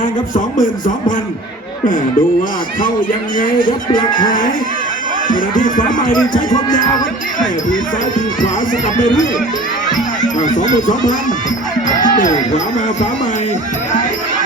างครับสองหมื่นสองพันดูว่าเข้ายังไงครับหลักหายขณะที่ฟ้าใหม่นี่ใช้ความยาวครับแม่ทีซ้ายทีขวาสลับไปเรื่อยสองหมื่นสองพันเนี่ยขวามาฟ้าใหม่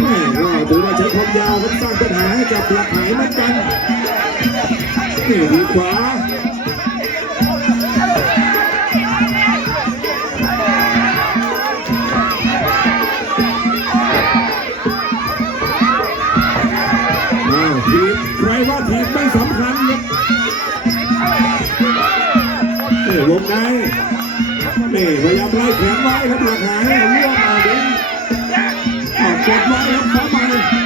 แม่ก็ถือว่าใช้ความยาวครับสร้างปัญหาให้กับหลักหายเหมือนกันนี่ทีขวา วงในนี่พยายามไล่แขนไว้ครับหลักหายเอาล่วงมาดึงออกกดไว้ครับฟ้าม่อีกที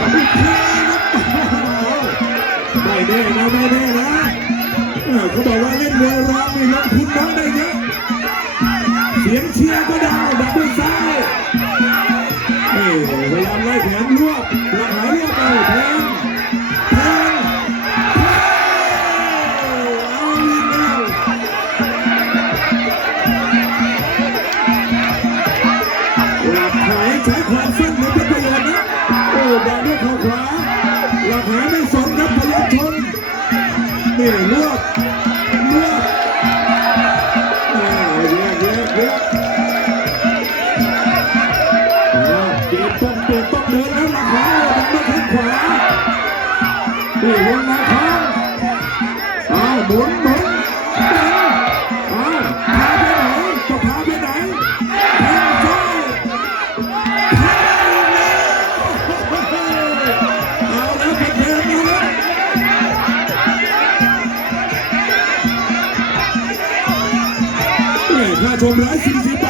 ครับไม่แน่นะไม่แน่นะเขาบอกว่าเล่นเรือรางนี่ลงทุนน้อยได้เยอะเสียงเชียร์ก็ได้ดับด้วยซ้ายนี่พยายามไล่แขนรวบ นี่ค่า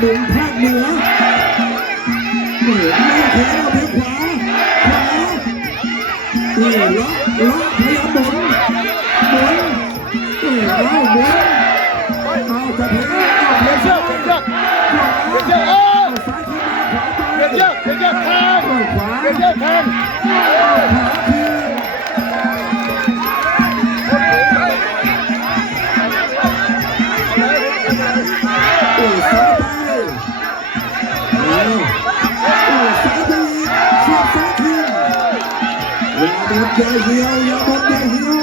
หนุ่มภาคเหนือเหนือม่แข็งเอาไปขวาขวานี่ล็อกล็อกพยายามหมุนหมุนนี่เอาหมุนเอาจะเพลเอาเพลซ้ายขวาเอาซ้ายขึ้นมาขวาไปเดี๋ยวเดี๋ยวเดี๋ยวแทงเอาขวาเดี๋ยวเดี๋ยวแทง อย่าหมดอย่าเหี่ยวอย่าหมดอย่าเหี่ยว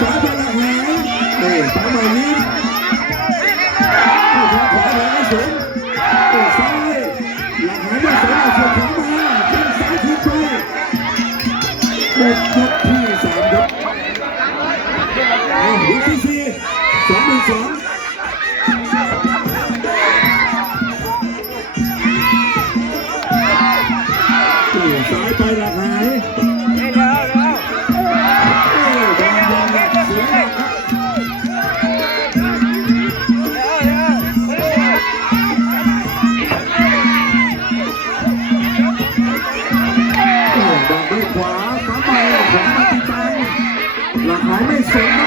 ฟ้าไปละหายเอ้ฟ้ามายิ้มเอาทางขวาแหวนสูงโอ้ซ้ายหลังหายไม่สนเอาเสียบขวามาขึ้นซ้ายขึ้นไปหมดยกที่สามครับเอายที่สี่สองหนึ่งสอง Thank you.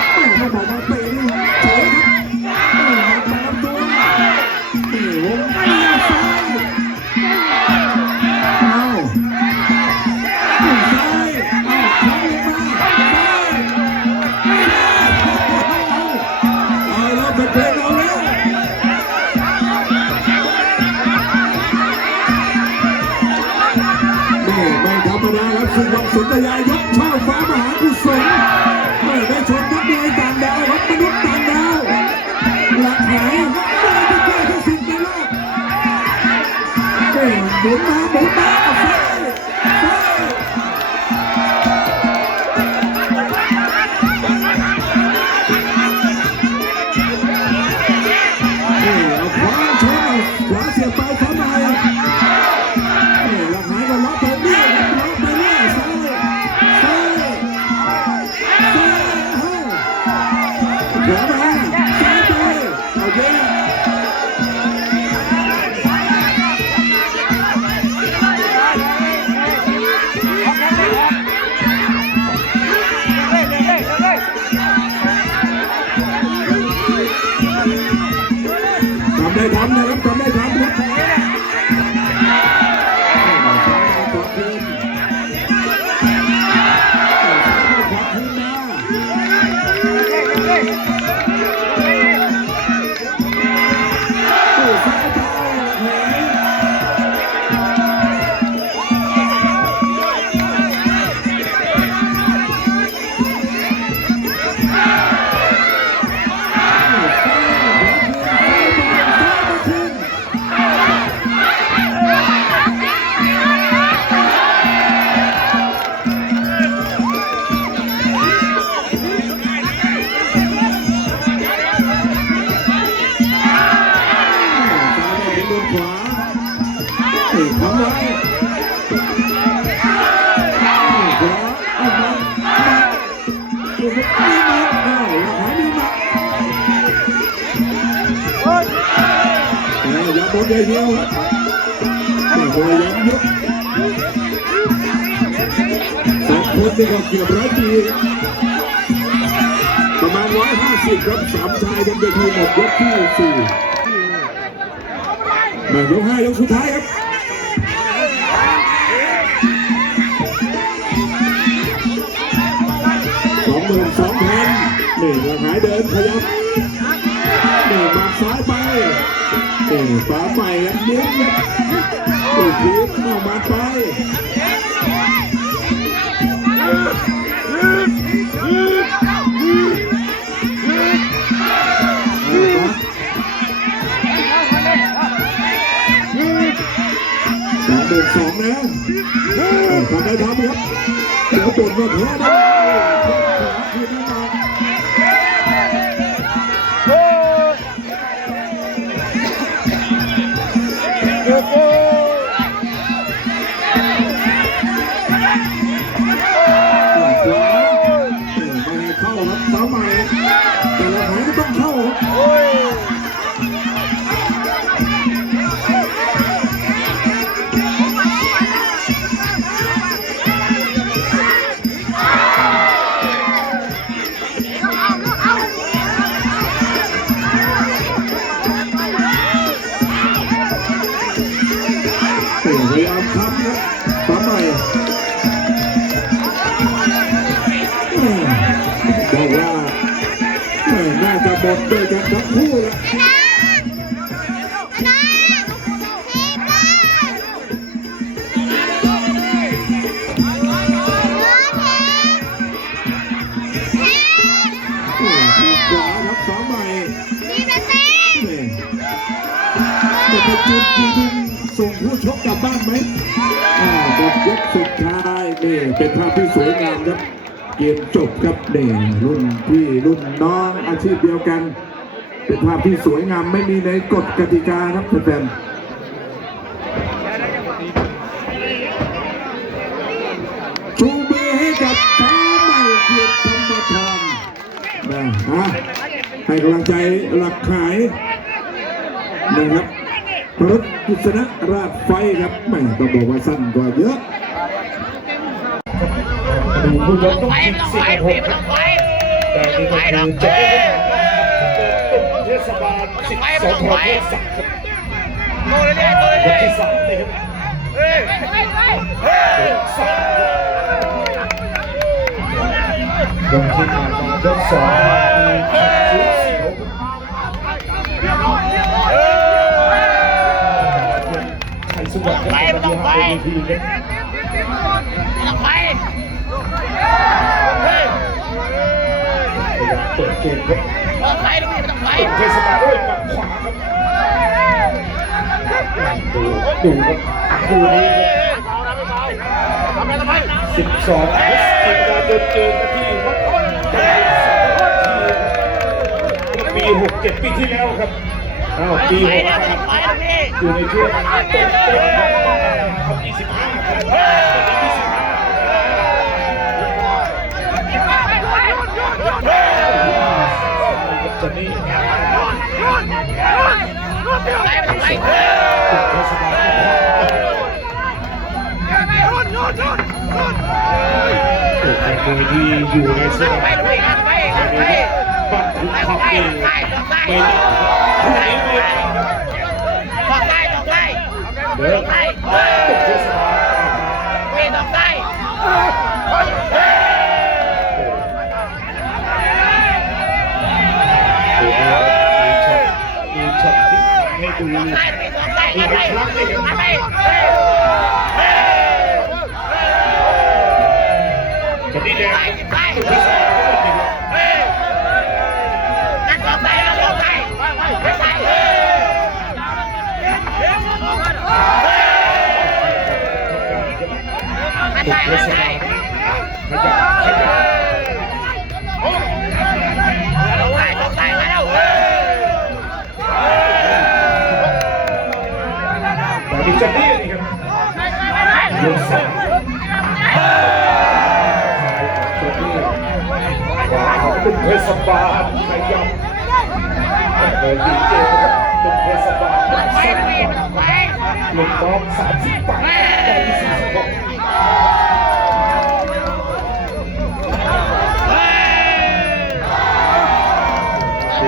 ได้ทำนะครับทำได้ทำ อย่าบนเดียวครับไม่พยายามยกสองคนนี่ก็เกือบร้อยปีประมาณร้อยห้าสิบครับสามชายบนเวทีหมดยกที่สี่มายกห้ายกสุดท้ายครับสองหมื่นสองพันหนึ่งหายเดินขยับ หนึ่งฝาใหม่ครับเลี้ยงครับอีกทีเอามาไปสองหมื่นสองนะทำได้ทำครับเดี๋ยวบนมาแพ้ได้ น่าจะหมดด้วยกันทั้งคู่ล้วขวาครับสาใหม่จะไปจุดยิงส่งผู้ชกกลับบ้านไหมอ่าหมดยกสุดท้ายนี่เป็นภาพที่สวยงามครับเก มจบครับนี่รุ่นพี่รุ่นน้องอาชีพเดียวกัน เป็นภาพที่สวยงามไม่มีในกฎกติกาครับแฟนๆชูมือให้กับฟ้าใหม่เกียรติธรรมทองนะฮะให้กำลังใจหลักขายนะครับพระกิษณะราชไฟครับไม่ต้องบอกว่าสั้นกว่าเยอะ ดูผู้ยกต้องคิดสิบหกไม่ต้องไปแต่นี่ก็คือจะได้เทศบาลสิบสองพรเทศศักดิ์ครับโตเลยเนี่ยโตเลยยกที่สามเลยครับเฮ้ยสามยกที่ผ่านมายกสองมีชุดสียวชัยสุวรรณครับเป็นที่ห้าเวทีครับ เปิดเกมครับไม่ต้องไปลูกพี่ไม่ต้องไปเทศบาลด้วยหมัดขวาครับดูดูครับคู่นี้สิบสองพฤศจิกายนเจอกันที่วัดใจสามัคคีครับปีหกเจ็ดปีที่แล้วครับอ้าวปีหกนะแปไม่ต้ดองไปลูกพี่อยู่ในช่วงเปิดเต้นครับยี่สิบห้าครับยี่สิบห้า จะนี่ไปไม่ต้องไปเทศบาลโอ้แฟนมวยที่อยู่ในสไปนามลูกพี่ไปไปไปบ้านคุณขับเองไปไปไม่คู่นี้ไม่ อีกครั้งหนึ่งคนนี้แดงติดเลยสิ ดิจัดดีนี่ครับลูกสาวจัดดีขวาของตุ้มเทศบาลขยับเดินดีเจตุ้มเทศบาลลูกบอลสามสิบแปดได้สี่สับหก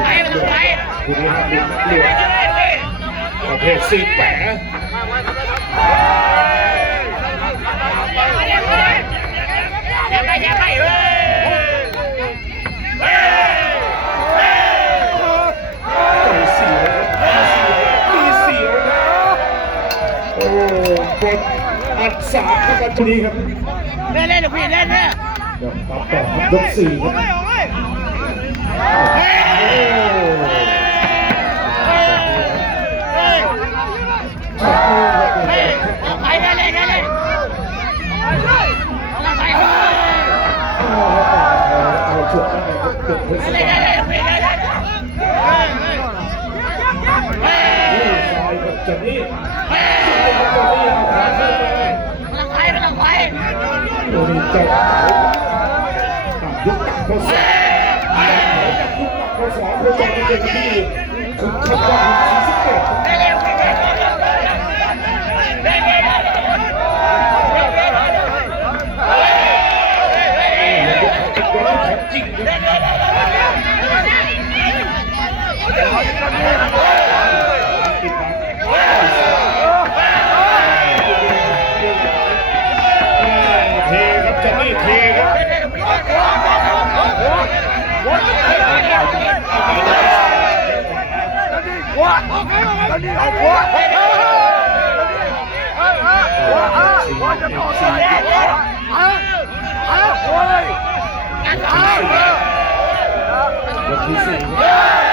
ไปไปไปประเภทซีแปะ สามครับวันนี้ครับเล่นเล่นเดี๋ยวพี่เล่นเล่นเดี๋ยวปั๊บต่อครับยกสี่ครับจากนี้ trọng cảm giác tặng con số con số vô trọng cái gì chúng thật ra những sức khỏe Hãy subscribe cho kênh Ghiền Mì Gõ Để không bỏ lỡ những video hấp dẫn ที่สี่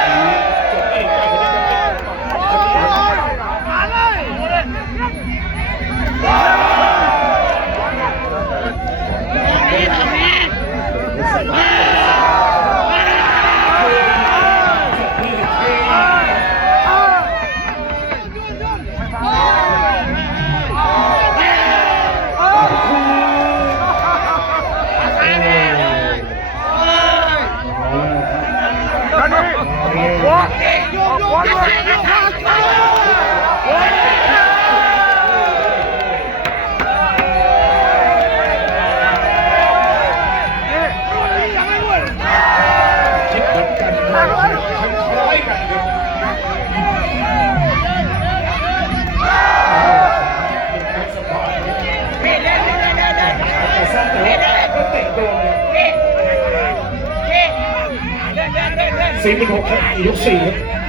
สี่เป็นหกครับยกสี่ครับ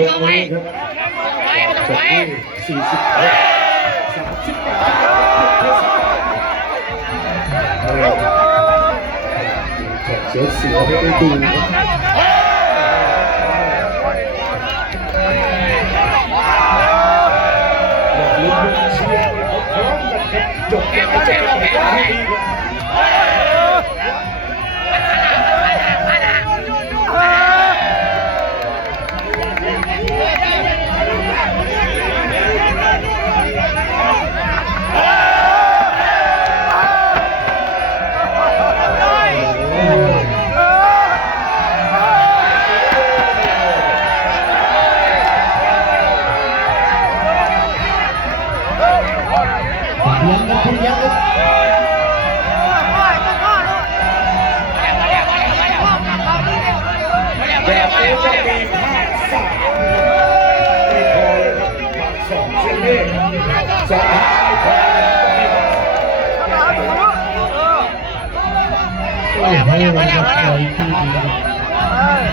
ยกไว้ครับจากที่สี่สิบสามสิบเสียวเสียวให้ได้ดูครับลุ้นเชียร์พร้อมกันจบเกมเชียร์เราเห็นดี Yeah.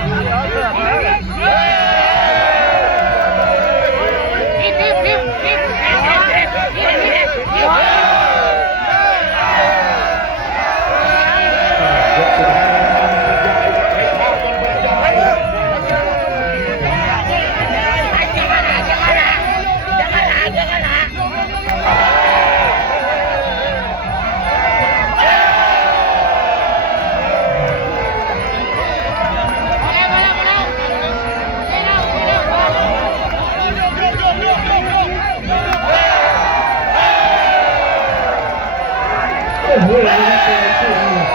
โอ้โหเลยครับเลยที่ดีครับ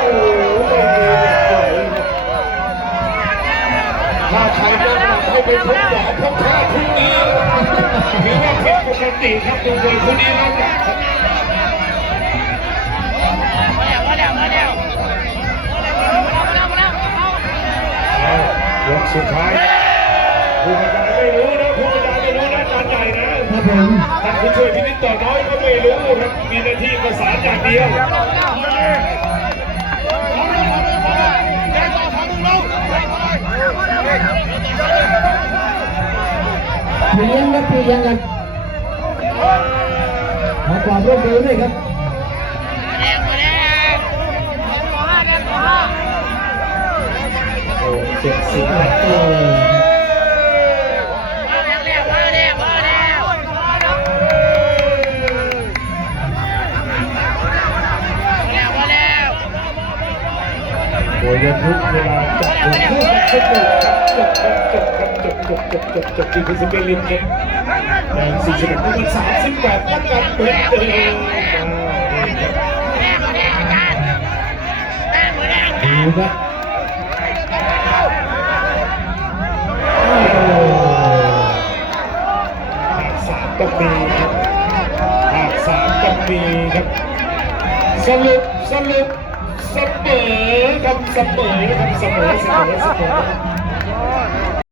โอ้โหม่มีหลักไหลครับถ้าใครต้องหลักให้ไปพบหมอพบแพทย์พรุ่งนี้ถือว่าผิดปกติครับดูมวยคู่นี้แล้วเดียครับเอายกสุดท้ายผู้บรรยายไม่รู้นะผู้บรรยายไม่รู้นะจานใหญ่นะครับผมท่านผู้ช่วยพินิจต่อน้อยก็ไม่รู้ มีหน้าที่ประสานอย่างเดียวพี่เลี้ยงครับพี่เลี้ยงครับขอความร่วมมือด้วยครับโอ้เจ็ดสิบแป โอ้โอ้ยทุกเวลาจับหัวคู่กันสนุกครับจบครับจบจบจบจบจบที่พิซเบลินเก็ตแดงสี่สิบเอ็ดคู่กันสามสิบแปดตั้งกันเหมือนเดิมมาดีครับดูครับโอ้โหภาคสามต้องมีครับภาคสามต้องมีครับสรุปสรุป เสมอครับเสมอครับเสมอเสมอเสมอ